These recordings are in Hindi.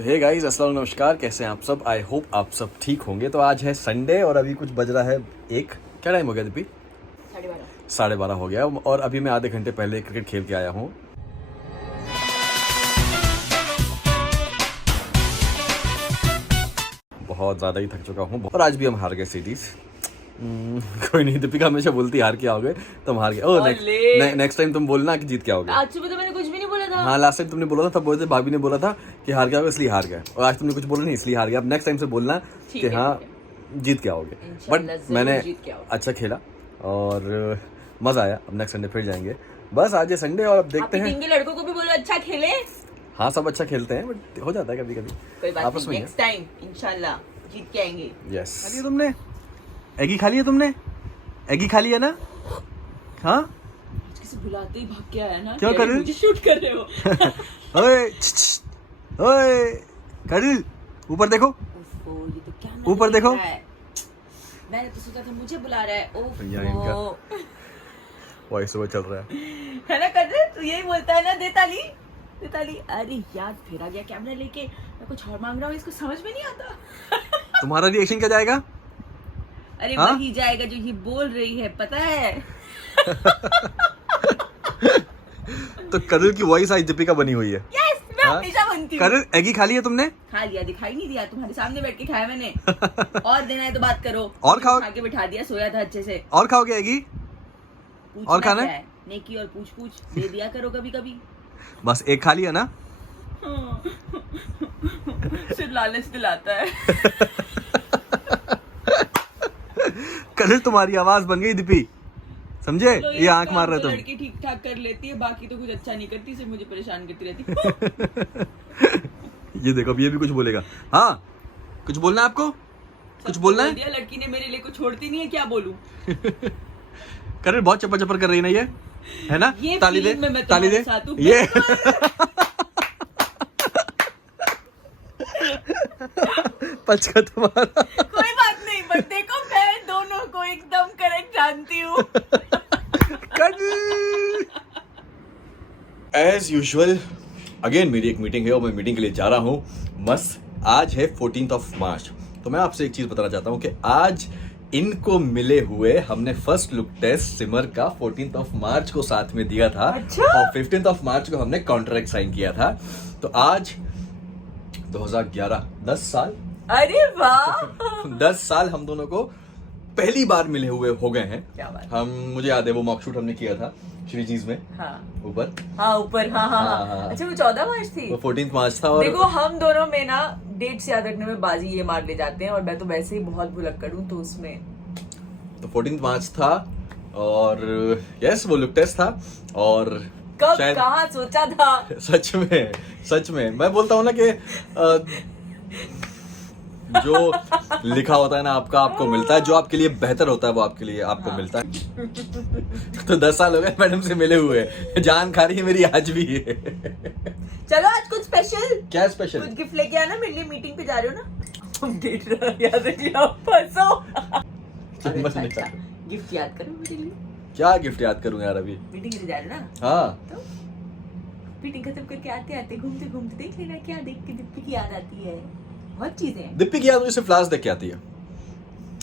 हे गाइस, अस्सलाम नमस्कार। कैसे हैं आप सब? आई होप आप सब ठीक होंगे। तो आज है संडे और अभी कुछ बज रहा है एक, क्या टाइम हो गया दीपी? 12:30 हो गया। और अभी मैं आधे घंटे पहले क्रिकेट खेल के आया हूँ। बहुत ज़्यादा ही थक चुका हूँ और आज भी हम हार गए सीरीज। कोई नहीं, दीपिका हमेशा बोलती हार के आओगे, तुम हार गए। ओह, नेक्स्ट टाइम तुम बोलना कि जीत के आओगे। आज सुबह तो मैंने कुछ भी नहीं बोला था। हाँ, लास्ट टाइम तुमने बोला था, तब बोलते भाभी ने बोला था कि हार के आओगे इसलिए हार गए, और आज तुमने कुछ बोला नहीं इसलिए हार गया। अब नेक्स्ट टाइम से बोलना कि हाँ जीत के आओगे। बट मैंने अच्छा खेला और मजा आया। अब नेक्स्ट संडे फिर जाएंगे। बस आज है संडे और अब देखते हैं। लड़कों को भी बोलो अच्छा खेले। हाँ, सब अच्छा खेलते हैं बट हो जाता है कभी कभी। कोई बात नहीं, नेक्स्ट टाइम इंशाल्लाह जीत के आएंगे। यस। खा लिया तुमने? एगी खा लिया तुमने? एगी खा लिया ना? हाँ, किसी बुलाते ही भाग के आया ना। क्यों कर मुझे शूट कर रहे हो? ओए ओए करिल, ऊपर देखो, ये तो क्या ऊपर देखो। मैंने तो सोचा था मुझे बुला रहा है। इनका वॉइस ओवर चल रहा है ना कर, तू यही बोलता है ना। दे ताली। अरे यार, फिर आ गया कैमरा लेके। मैं कुछ और मांग रहा हूँ, इसको समझ में नहीं आता। तुम्हारा रिएक्शन क्या जाएगा? अरे हाँ? वही जाएगा जो ये बोल रही है, पता है। तो करिल की वॉइस आज दीपिका बनी हुई है। यस, मैं हमेशा बनती हूँ। करिल, एगी खा लिया तुमने? खा लिया, दिखाई नहीं दिया? तुम्हारे सामने बैठ के खाया मैंने। और देना है तो बात करो। और खाओ। खा के बिठा दिया, सोया था अच्छे से। और खाओगे एगी? पूछना और खाना क्या है? नेकी और पूछ दे दिया करो कभी कभी। बस एक खा लिया ना? सिर्फ लालच दिलाता है। करिल, तुम्हारी आवाज बन गई दीपी, समझे? ये आंख मार रहे तुम। लड़की ठीक ठाक कर लेती है, बाकी तो कुछ अच्छा नहीं करती, सिर्फ मुझे परेशान करती रहती। ये देखो, अब ये भी कुछ बोलेगा। हाँ, कुछ बोलना है आपको? कुछ बोलना है? लड़की ने मेरे लिए कुछ छोड़ती नहीं है, क्या बोलूं? करिल बहुत चप्पा चप्पर कर रही है ना, ये है ना? ये ताली दे, मैं ताली दे। साथ हूं। ये पच का तुम्हारा। कोई बात नहीं, बट देखो मैं दोनों को एकदम करेक्ट जानती हूँ। एज यूजुअल अगेन मेरी एक मीटिंग है और मैं मीटिंग के लिए जा रहा हूँ। बस आज है 14 मार्च। तो मैं आपसे एक चीज बताना चाहता हूँ कि आज इनको मिले हुए हमने फर्स्ट लुक टेस्ट सिमर का 14 मार्च को साथ में दिया था। अच्छा? और 15 मार्च को हमने कॉन्ट्रैक्ट साइन किया था। तो आज 2011, 10 साल। अरे वाह। 10 साल हम दोनों को पहली बार मिले हुए हो गए हैं। क्या बात। हम, मुझे याद है वो मॉक शूट हमने किया था श्री चीज में। हाँ ऊपर। हाँ। अच्छा, वो 14 मार्च थी। वो 14 मार्च था। और देखो हम दोनों में ना डेट्स याद रखने में बाजी ये मार ले जाते हैं, और मैं तो वैसे ही बहुत भुलक्कड़ हूँ, तो उसमें तो 14 मार्च था और यस वो लुक टेस्ट था। और कब शायद कहाँ सोचा था। सच में मैं बोलता हूँ ना कि जो लिखा होता है ना आपका, आपको मिलता है। जो आपके लिए बेहतर होता है वो आपके लिए आपको मिलता है। तो 10 साल हो गए मैडम से मिले हुए। जान खा रही है मेरी आज भी। चलो आज कुछ स्पेशल। क्या स्पेशल? कुछ गिफ्ट लेके आना, मेरे लिए मीटिंग पे जा रहे हो ना। तुम देख रहे हो, याद रखिए फंसो। अच्छा, गिफ्ट याद करो मेरे लिए। क्या गिफ्ट याद करूं यार? अभी मीटिंग के लिए जा रहे हो ना? हाँ, तो मीटिंग खत्म करके आते आते घूमते घूमते देख लेना क्या देख के दिप्पी की याद आती है। बहुत चीजें हैं। दिप्पी की याद मुझे सिर्फ फ्लास देख के आती है।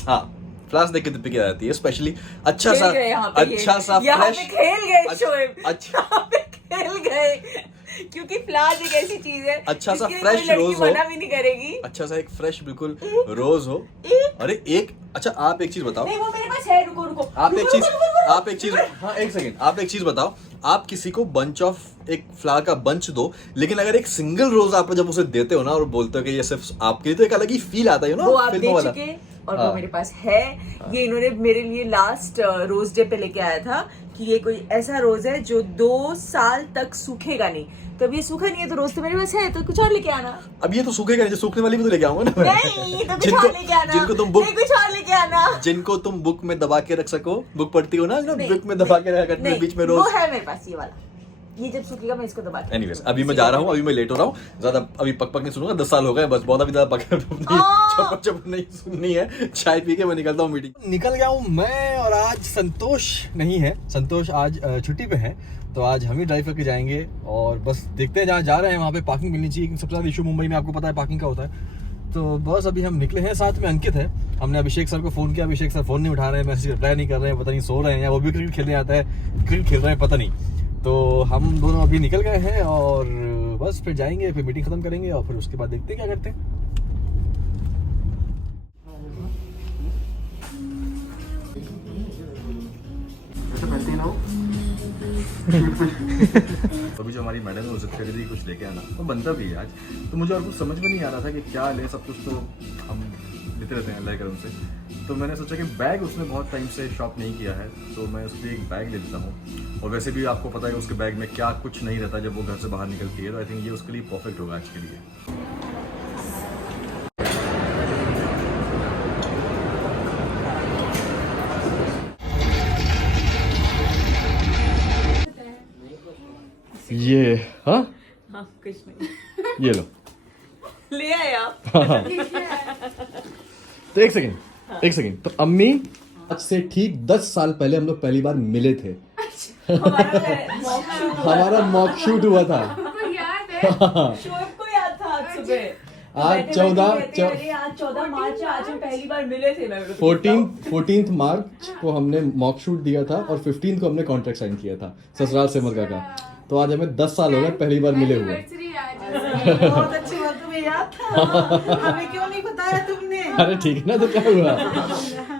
हाँ, फ्लास देख के दिप्पी की याद आती है। स्पेशली अच्छा सा फ्रेश खेल गए शोएब। अच्छा यहाँ पे खेल गए, क्योंकि फ्लास एक ऐसी चीज है अच्छा सा जिसकी फ्रेश कोई लड़की रोज हो। मना भी नहीं करेगी। अच्छा सा एक फ्रेश बिल्कुल रोज हो। अरे एक, अच्छा आप एक चीज बताओ। नहीं, वो मेरे पास है। रुको आप एक चीज हाँ एक सेकंड, आप एक चीज बताओ। आप किसी को बंच ऑफ, एक फ्लावर का बंच दो, लेकिन अगर एक सिंगल रोज आप जब उसे देते हो ना और बोलते हो कि ये सिर्फ आपके लिए, तो एक अलग ही फील आता है ना। वो आप दे वाला चुके और वो मेरे पास है। ये इन्होंने मेरे लिए लास्ट रोज डे पे लेके आया था कि ये कोई ऐसा रोज है जो 2 साल तक सूखेगा नहीं। तो अब ये सूखा नहीं है, तो रोज तो मेरे पास है, तो कुछ और लेके आना। अब ये तो सूखेगा नहीं, जो सूखने वाली भी तो लेके आऊंगा ना। नहीं, तो कुछ और लेके आना। जिनको तुम बुक, कुछ और लेके आना, जिनको तुम बुक में दबा के रख सको। बुक पढ़ती हो ना, बुक में दबा के रखा करते बीच में रोज। वो है मेरे पास ये वाला। ये जब सूखेगा मैं इसको दबा के एनीवेज अभी मैं जा रहा हूँ, अभी मैं लेट हो रहा हूँ ज्यादा, अभी पक नहीं सुनूंगा, 10 साल हो गए बस, बहुत अभी ज्यादा चप नहीं सुननी है। चाय पी के मैं निकलता हूँ मीटिंग। निकल गया हूँ मैं, और आज संतोष नहीं है, संतोष आज छुट्टी पे है, तो आज हम ही ड्राइव करके जाएंगे और बस देखते हैं जहाँ जा रहे हैं वहाँ पे पार्किंग मिलनी चाहिए, क्योंकि सबसे ज्यादा इशू मुंबई में आपको पता है पार्किंग का होता है। तो बस अभी हम निकले हैं, साथ में अंकित है। हमने अभिषेक सर को फोन किया, अभिषेक सर फोन नहीं उठा रहे हैं, मैसेज रिप्लाई नहीं कर रहे हैं, पता नहीं सो रहे हैं या वो भी क्रिकेट खेलने आता है, क्रिकेट खेल रहे हैं पता नहीं। तो हम दोनों अभी निकल गए हैं और बस फिर जाएंगे, फिर मीटिंग खत्म करेंगे और फिर उसके बाद देखते हैं क्या करते हैं। अभी जो हमारी मैडम है उसे खरीदी कुछ लेके आना तो बनता भी है आज, तो मुझे और कुछ समझ में नहीं आ रहा था कि क्या ले, सब कुछ तो हम लेते रहते हैं अल्लाह करम से। तो मैंने सोचा कि बैग उसने बहुत टाइम से शॉप नहीं किया है, तो मैं उसके एक बैग ले लेता हूँ। और वैसे भी आपको पता है कि उसके बैग में क्या कुछ नहीं रहता जब वो घर से बाहर निकलती है, तो आई थिंक ये उसके लिए परफेक्ट होगा आज के लिए। ये हाँ कुछ नहीं ये लो ले आया आप। तो एक सेकंड तो अम्मी आज से ठीक 10 साल पहले हम लोग पहली बार मिले थे। हमारा मॉक शूट हुआ था। शोएब को याद था आज सुबह। आज 14 मार्च है, आज हम पहली बार मिले थे। 14 मार्च को हमने मॉक शूट दिया था और 15 को हमने कॉन्ट्रैक्ट साइन किया था ससुराल सिमर का। तो आज हमें 10 साल हो गए पहली बार मिले हुए। बहुत अच्छी बात, तुम्हें याद था, हमें क्यों नहीं बताया तुमने? अरे ठीक है ना, तो क्या हुआ।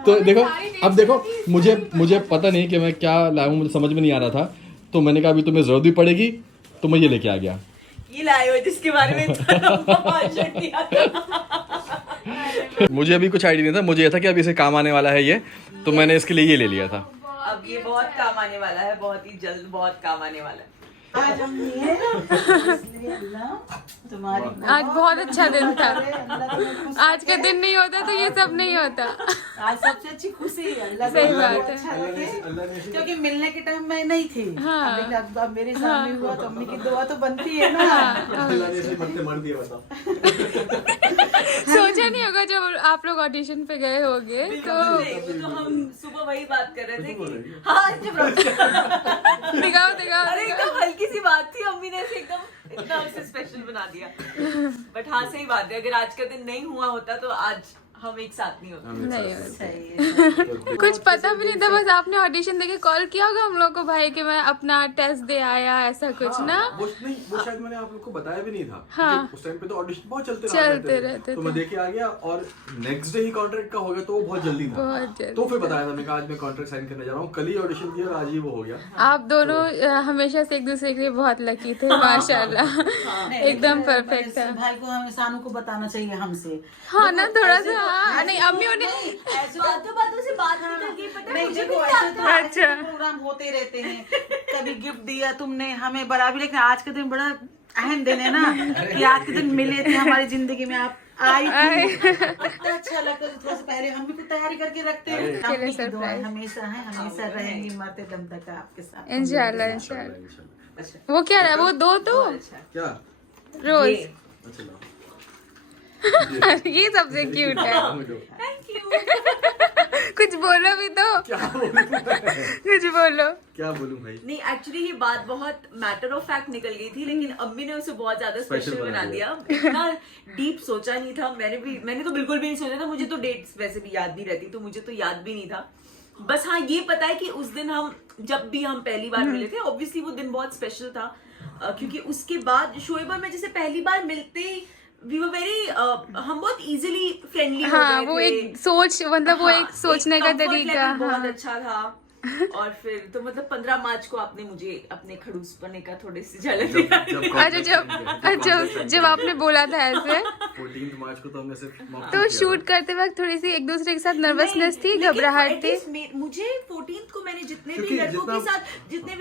तो देखो अब देखो, मुझे पता नहीं कि मैं क्या लाऊं, मुझे समझ में नहीं आ रहा था, तो मैंने कहा अभी तुम्हें जरूरत भी पड़ेगी तो मैं ये लेके आ गया। ये लाए हो जिसके बारे में इतना भाषण दिया था। मुझे अभी कुछ आइडिया नहीं था, मुझे ये था कि अभी इसे काम आने वाला है ये, तो मैंने इसके लिए ये ले लिया था। अब ये बहुत काम आने वाला है, बहुत ही जल्द बहुत काम आने वाला है। आज हम तुम्हारी आज बहुत अच्छा दिन था। आज का दिन नहीं होता तो ये सब नहीं होता। आज सबसे अच्छी खुशी अल्लाह सही बात है। अच्छा, क्योंकि मिलने के टाइम मैं नहीं थी। हाँ। अब मेरे सामने हुआ तो अम्मी की दुआ तो बनती है ना। सोचा नहीं होगा जब आप लोग ऑडिशन पे गए होगे तो हम सुबह वही बात कर रहे थे कि हाँ दिखाओ अरे एकदम हल्की सी बात थी, अम्मी ने ऐसे एकदम इतना उसे स्पेशल बना दिया। बट हाँ सही बात है, अगर आज का दिन नहीं हुआ होता तो आज हम एक साथ नहीं होते। नहीं सही है। कुछ पता भी नहीं था, बस आपने ऑडिशन देके कॉल किया होगा हम लोग को भाई कि मैं अपना टेस्ट दे आया, ऐसा कुछ ना। वो शायद मैंने आप लोग को बताया भी नहीं था। हाँ। उस टाइम पे तो ऑडिशन बहुत चलते रहते तो मैं देखे आ गया और नेक्स्ट डे ही कॉन्ट्रैक्ट का हो गया, तो वो बहुत जल्दी था। बहुत जल्दी। तो फिर बताया था, मैं आज मैं कॉन्ट्रैक्ट साइन करने जा रहा हूँ, कल ही ऑडिशन दिया और आज ही वो हो गया। आप दोनों हमेशा से एक दूसरे के लिए बहुत लकी थे माशाल्लाह। एकदम परफेक्ट था। भाई को हमें सानू को बताना चाहिए हमसे। हाँ ना, थोड़ा सा हाँ नहीं अम्मी ऐसे बातों से बात नहीं करके पता है नहीं मुझे देखो भी ऐसे आता तो है। ऐसे तो प्रोग्राम होते रहते हैं, कभी गिफ्ट दिया तुमने हमें बराबर, लेकिन आज के दिन बड़ा अहम दिन है ना कि आज के दिन मिले थे हमारी जिंदगी में, आप आई थी। कितना अच्छा लगता है। थोड़ा सा पहले हम भी तो तैयारी करके रखते हैं। अम्मी की दुआएं हमेशा है, हमेशा रहेंगी मरते दम तक आपके साथ इंशाल्लाह इंशाल्लाह। वो क्या रहा है वो दो तो क्या रोज अच्छा लो। ये सबसे क्यूट है। Thank you. कुछ बोलो भी तो। क्या बोलूं कुछ बोलो। क्या बोलूं भाई। नहीं एक्चुअली ये बात बहुत मैटर ऑफ फैक्ट निकल गई थी, लेकिन अम्मी ने उसे बहुत ज्यादा स्पेशल बना दिया। इतना डीप सोचा नहीं था, मैंने तो बिल्कुल भी नहीं सोचा था। मुझे तो डेट्स वैसे भी याद नहीं रहती, तो मुझे तो याद भी नहीं था। बस हाँ ये पता है कि उस दिन जब भी हम पहली बार मिले थे, ऑब्वियसली वो दिन बहुत स्पेशल था, क्योंकि उसके बाद शोएब और मैं जैसे पहली बार मिलते we were very हम बहुत easily friendly हो हाँ गए वो थे। एक सोच मतलब वो एक सोचने का comfort तरीका। level बहुत हाँ। अच्छा था। और फिर तो मतलब 15 मार्च को आपने मुझे अपने खड़ूस पने का थोड़ी सी झलक दिया। अच्छा जब आपने बोला था ऐसे 14 मार्च को तो हमने सिर्फ तो शूट करते वक्त थोड़ी सी एक दूसरे के साथ नर्वसनेस थी, घबराहट थी। मुझे 14th को मैंने जितने भी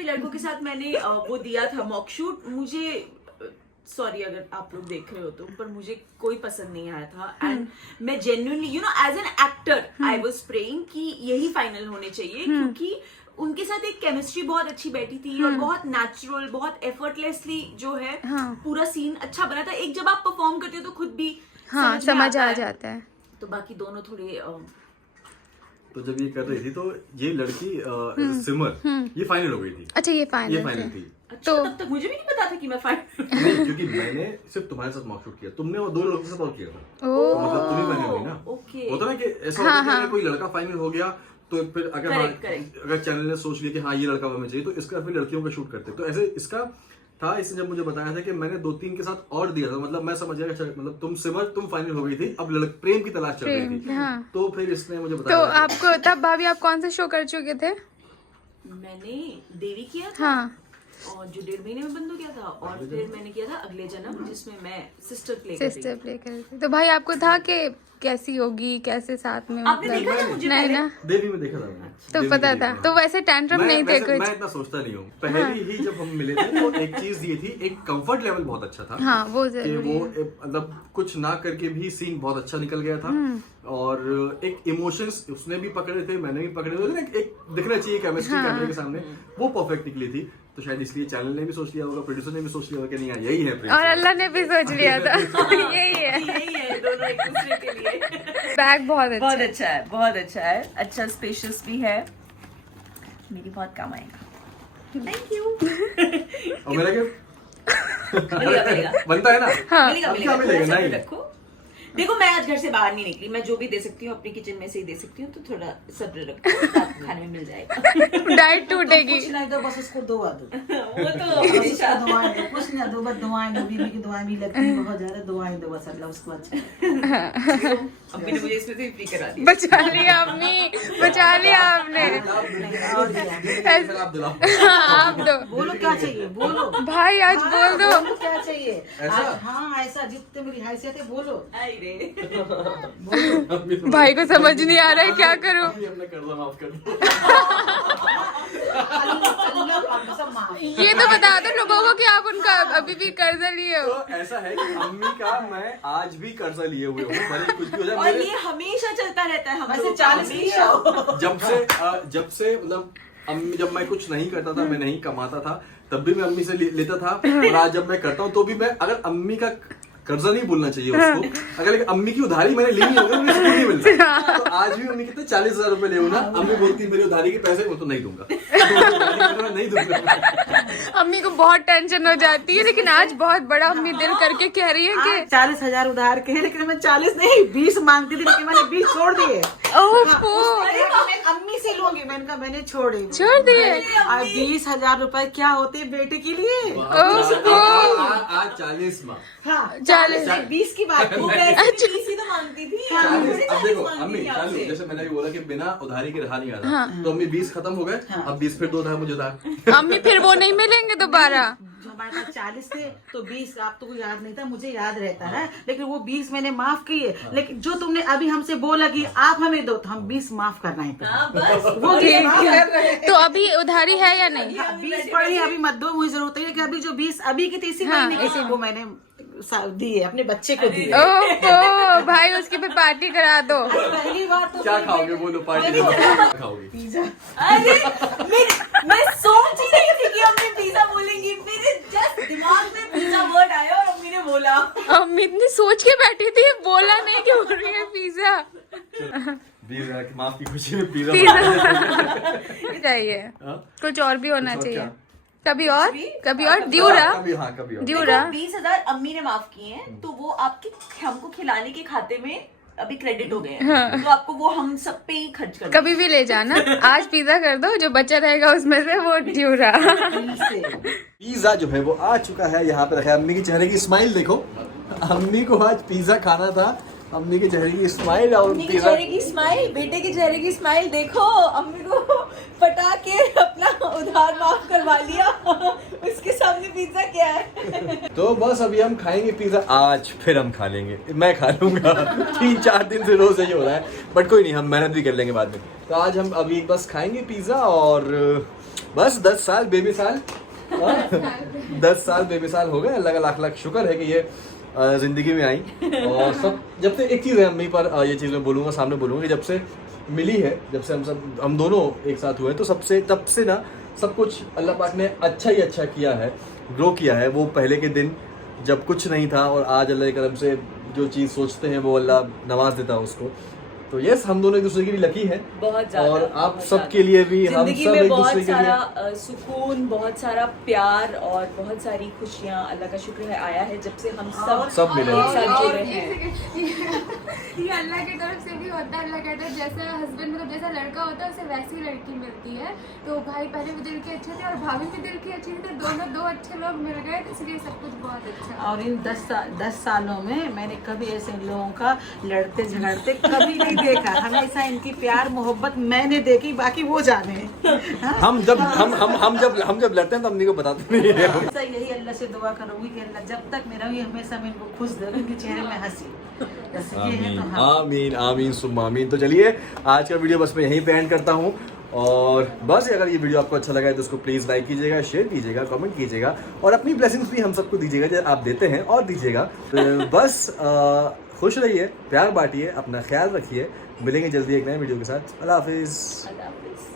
लड़कों के साथ मैंने वो दिया था मॉक शूट, मुझे सॉरी अगर आप लोग देख रहे हो तो, पर मुझे कोई पसंद नहीं आया था। एंड मैं genuinely as an actor I was praying कि यही फाइनल होने चाहिए, क्योंकि उनके साथ एक केमिस्ट्री बहुत अच्छी बैठी थी और बहुत नेचुरल, बहुत एफर्टलेसली जो है पूरा सीन अच्छा बना था। एक जब आप परफॉर्म करते हो तो खुद भी समझ आ जाता है। तो बाकी दोनों थोड़े तो जब ये कर रही थी तो ये लड़की सिमर ये फाइनल हो गई थी। अच्छा, ये फाइनल थी। अच्छा, तो तब तक मुझे भी नहीं पता था कि मैं फाइनल नहीं, क्योंकि मैंने सिर्फ तुम्हारे साथ मॉक शूट किया, तुमने और 2 लड़कों के साथ और किया था, तो मतलब तुम ही फाइनल हुई ना। ओके, होता ना कि ऐसा होता है कि अगर कोई लड़का फाइनल हो गया तो फिर अगर चैनल ने सोच लिया कि हाँ ये लड़का हमें चाहिए, तो इसका फिर लड़कियों का शूट करते। तो ऐसे इसका था। इसने जब मुझे बताया था कि मैंने 2-3 के साथ और दिया था, मतलब मैं समझ गया मतलब तुम सिमर तुम फाइनल हो गई थी, अब प्रेम की तलाश चल रही थी। तो फिर इसने मुझे बताया। तो आपको तब भाभी आप कौन सा शो कर चुके थे? मैंने देवी किया था। और जो 1.5 महीने में बंद हो गया था, और फिर मैंने किया था अगले जन्म, जिसमें मैं सिस्टर प्ले कर रही थी। तो भाई आपको था कि कैसी होगी, कैसे साथ में? आपने देखा था मुझे? नहीं ना, देवी में देखा था मैंने। तो पता था। तो वैसे टैंट्रम नहीं थे कुछ? मैं इतना सोचता नहीं हूँ। पहले ही जब हम मिले थे तो एक चीज ये थी, एक कंफर्ट लेवल बहुत अच्छा था। हाँ, वो कि वो मतलब कुछ ना करके भी सीन बहुत अच्छा निकल गया था। और एक इमोशंस उसने भी पकड़े थे, मैंने भी पकड़े थे, एक दिखना चाहिए केमिस्ट्री कैमरे के सामने, वो परफेक्ट निकली थी। तो शायद इसलिए चैनल ने भी सोच लिया होगा, प्रोड्यूसर ने भी सोच लिया होगा कि नहीं यार यही है। और अल्लाह ने भी सोच लिया था यही है दोनों एक दूसरे के लिए। बैग बहुत अच्छा है, बहुत अच्छा है, अच्छा स्पेशियस भी है, मेरी बहुत काम आएगा। Thank you. और मेरा क्या मिलेगा बनता है ना? मिलेगा मिलेगा नहीं रखो। देखो मैं आज घर से बाहर नहीं निकली, मैं जो भी दे सकती हूँ अपनी किचन में से ही दे सकती हूँ, तो थोड़ा सब्र रखो, आपको खाने में मिल जाएगा। डाइट टूटेगी। कुछ नहीं तो बस उसको दुआ दो, वो तो बस उसको दुआएं दो, कुछ नहीं दो, बस दुआएं दो। बीवी की दुआएं भी लगती है बहुत ज्यादा, दुआएं दो बस, अल्लाह उसको अच्छा। अम्मी ने मुझे इसमें से फ्री करा दिया। बचा लिया अम्मी, बचा लिया आपने। आप दो, बोलो क्या चाहिए, बोलो भाई आज बोल दो। बोलो क्या चाहिए आज। हाँ ऐसा जितने मेरी हैसियत है बोलो। भाई को समझ नहीं आ रहा है क्या करूं। अपना कर्जा माफ कर दो। अल्लाह पाक कसम माफ। ये तो बता दो लोगों को कि आप उनका अभी भी कर्जा लिए हो। तो ऐसा है कि अम्मी का मैं आज भी कर्जा लिए हुए हूँ, भले कुछ भी हो जाए। और ये हमेशा चलता रहता है, वैसे 40 की जब से मतलब अम्मी, जब मैं कुछ नहीं करता था, मैं नहीं कमाता था, तब भी मैं अम्मी से लेता था। और आज जब मैं करता हूँ तो भी मैं, अगर अम्मी का कर्जा नहीं बोलना चाहिए उसको, अगर अम्मी की उधारी मैंने ली नहीं होगी, मुझे सुकून नहीं मिलता। तो आज भी अम्मी कितने 40,000 रुपए ले ना, अम्मी बोलती मेरी उधारी के पैसे वो तो नहीं दूंगा, नहीं दूंगा। अम्मी को बहुत टेंशन हो जाती है, लेकिन आज बहुत बड़ा अम्मी दिल करके कह रही है कि 40,000 उधार के हैं, लेकिन मैं 40 नहीं 20 मांगती थी, लेकिन मैंने 20 छोड़ दिए। मैं अम्मी से लूंगी, मैंने कहा मैंने छोड़ दिए। और 20,000 रुपए क्या होते बेटे के लिए? आज 40 माँ। हाँ 40 की बात वो पैसे 20 ही तो मांगती थी। अब देखो अम्मी चालू, जैसे मैंने भी बोला कि बिना उधारी के रहा नहीं आता, तो अम्मी 20 खत्म हो गए, अब 20 फिर 2 उधार मुझे उधार। अम्मी फिर वो नहीं मिलेंगे दोबारा। जो हमारे पास 40 थे तो 20 आप तो याद नहीं था, मुझे याद रहता है, लेकिन वो 20 मैंने माफ किए। लेकिन जो तुमने अभी हमसे बोला कि आप हमें दो, तो हम 20 माफ करना है वो तो अभी उधारी है या नहीं? 20 पड़ी अभी मत दो, मुझे जरूरत है कि अभी जो 20 अभी की थी इसी महीने की, वो मैंने दिए अपने बच्चे को दिए। ओह भाई उसकी भी पार्टी करा दो। पहली बार तो क्या खाओगे बोलो, पार्टी खाओगे? पिज्जा। अरे मैं सोच ही नहीं थी कि अम्मी पिज्जा बोलेंगी, मेरे जस्ट दिमाग में पिज्जा वर्ड आया और अम्मी ने बोला। अम्मी इतनी सोच के बैठी थी, बोला नहीं कि बोल रही है पिज्जा। माफ की खुशी में पिज्जा चाहिए, कुछ और भी होना कुछ और चाहिए। क्या? कभी और ड्यूरा कभी और। ड्यूरा 20,000 अम्मी ने माफ किए हैं, तो वो आपके हमको खिलाने के खाते में अभी क्रेडिट हो गए हैं, तो आपको वो हम सब पे ही खर्च कर कभी भी ले जाना। आज पिज्जा कर दो, जो बचा रहेगा उसमें से वो ड्यूरा। पिज्जा जो है वो आ चुका है, यहाँ पे रखा है। अम्मी के चेहरे की स्माइल देखो, अम्मी को आज पिज्जा खाना था। अम्मी के चेहरे की स्माइल और अम्मी के चेहरे की स्माइल, बेटे के चेहरे की स्माइल देखो। अम्मी को पटा के अपना उधार माफ करवा लिया, उसके सामने पिज्जा क्या है। तो बस अभी हम खाएंगे पिज्जा, आज फिर हम खा लेंगे, मैं खा लूंगा। 3-4 दिन से रोज यही हो रहा है, बट कोई नहीं, हम मेहनत भी कर लेंगे बाद में। तो आज हम अभी बस खाएंगे पिज्जा, और बस 10 साल बेबी साल 10 साल बेबी साल हो गए। अल्लाह का लाख लाख शुक्र है कि ये जिंदगी में आई। और सब जब से एक चीज़ है अम्मी पर, ये चीज़ मैं बोलूँगा, सामने बोलूँगा कि जब से मिली है, जब से हम दोनों एक साथ हुए, तो तब से ना सब कुछ अल्लाह पाक ने अच्छा ही अच्छा किया है, ग्रो किया है। वो पहले के दिन जब कुछ नहीं था और आज अल्लाह के करम से जो चीज़ सोचते हैं वो अल्लाह नवाज देता है उसको। तो यस, हम दोनों एक दूसरे के लिए लकी हैं, बहुत ज़्यादा, और आप बहुत सबके लिए भी, हम जिंदगी सब में एक बहुत दूसरे के लिए। सारा सुकून, बहुत सारा प्यार और बहुत सारी खुशियाँ अल्लाह का शुक्र है आया है जब से हम सब मिले एक साथ जुड़े और हैं। ये अल्लाह की तरफ से भी होता है। अल्लाह कहता है जैसा हस्बैंड मतलब जैसा लड़का होता है उसे वैसी लड़की मिलती है। तो भाई पहले भी दिल के अच्छे थे और भाभी भी दिल की अच्छी थी, तो दोनों दो अच्छे लोग मिल गए, तो इसलिए सब कुछ बहुत अच्छा। और इन 10 सालों में मैंने कभी ऐसे लोगों का लड़ते झगड़ते कभी नहीं देखा। हमेशा इनकी प्यार मोहब्बत मैंने देखी, बाकी वो जाने। हम जब लड़ते हैं तो अम्मी को बताते नहीं है। हमेशा यही अल्लाह से दुआ करूंगी कि अल्लाह जब तक मैं रहूंगी हमेशा मैं इनको खुश देखूं, इनके चेहरे में हंसी। बस ये है तो हाँ। आमीन आमीन सुम्मा आमीन। तो चलिए आज का वीडियो बस मैं यहीं पे एंड करता हूँ, और बस अगर ये वीडियो आपको अच्छा लगा है तो उसको प्लीज़ लाइक कीजिएगा, शेयर कीजिएगा, कमेंट कीजिएगा, और अपनी ब्लेसिंग्स भी हम सबको दीजिएगा, जैसे आप देते हैं और दीजिएगा। तो बस खुश रहिए, प्यार बांटिए, अपना ख्याल रखिए। मिलेंगे जल्दी एक नए वीडियो के साथ। अल्लाह हाफिज़। अल्लाह हाफिज़।